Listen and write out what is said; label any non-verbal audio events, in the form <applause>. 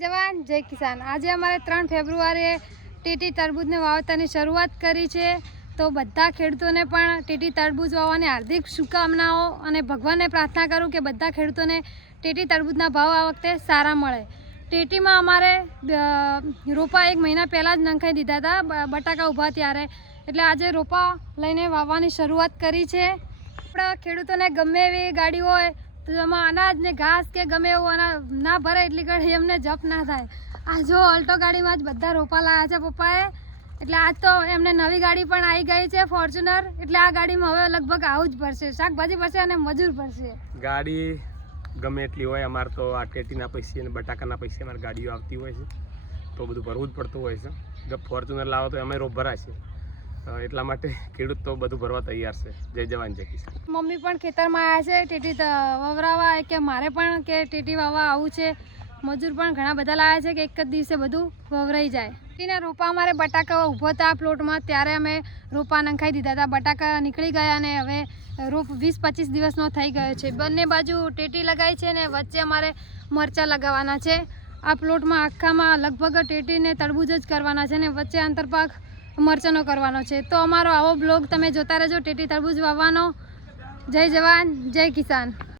જવાન, જય કિસાન. આજે અમારે ત્રણ ફેબ્રુઆરીએ ટીટી તરબૂજને વાવતાની શરૂઆત કરી છે. તો બધા ખેડૂતોને પણ ટીટી તરબૂજ વાવવાની હાર્દિક શુભકામનાઓ અને ભગવાનને પ્રાર્થના કરું કે બધા ખેડૂતોને ટીટી તરબૂજના ભાવ આ વખતે સારા મળે. ટેટીમાં અમારે રોપા એક મહિના પહેલાં જ નંખાઈ દીધા હતા બટાકા ઊભા ત્યારે. એટલે આજે રોપા લઈને વાવવાની શરૂઆત કરી છે. આપણા ખેડૂતોને ગમે એવી ગાડી હોય તો એમાં અનાજ ને ઘાસ કે ગમે એવું અના ના ભરે એટલી ઘડી એમને જપ ના થાય. આ જો અલ્ટો ગાડીમાં જ બધા રોપા લાવ્યા છે પપ્પાએ. એટલે આજ તો એમને નવી ગાડી પણ આવી ગઈ છે ફોર્ચ્યુનર એટલે આ ગાડીમાં હવે લગભગ આવું જ પડશે શાકભાજી પડશે અને મજૂર પડશે ગાડી ગમે એટલી હોય, અમારે તો આ ટેટીના પૈસે અને બટાકાના પૈસે અમારે ગાડીઓ આવતી હોય છે. તો બધું ભરવું જ પડતું હોય છે. જો ફોર્ચ્યુનર લાવો તો અમે રોપ ભરાશે એટલા માટે <laughs> ખેડૂત તો બધું ભરવા તૈયાર છે. જય જવાન, જય કિસાન. મમ્મી પણ ખેતરમાં આવ્યા છે, ટીટી વવરાવા, કે મારે પણ કે ટીટી વાવવા આવું છે. મજૂર પણ ઘણા બધા લાવ્યા છે કે એક જ દિવસે બધું વવરાઈ જાય. ટીટીના રોપા અમારે બટાકા ઊભો હતા પ્લોટમાં, ત્યારે અમે રોપા નંખાઈ દીધા હતા. બટાકા નીકળી ગયા અને હવે રોપ વીસ પચીસ દિવસનો થઈ ગયો છે. બંને બાજુ ટેટી લગાવી છે ને વચ્ચે અમારે મરચાં લગાવવાના છે. આ પ્લોટમાં આખામાં લગભગ ટેટીને તડબૂજ જ કરવાના છે ને વચ્ચે આંતરપાક મરચાંનો કરવાનો છે. તો અમારો આવો બ્લોગ તમે જોતા રહેજો. ટેટી તરબૂજ વાવવાનો. જય જવાન, જય કિસાન.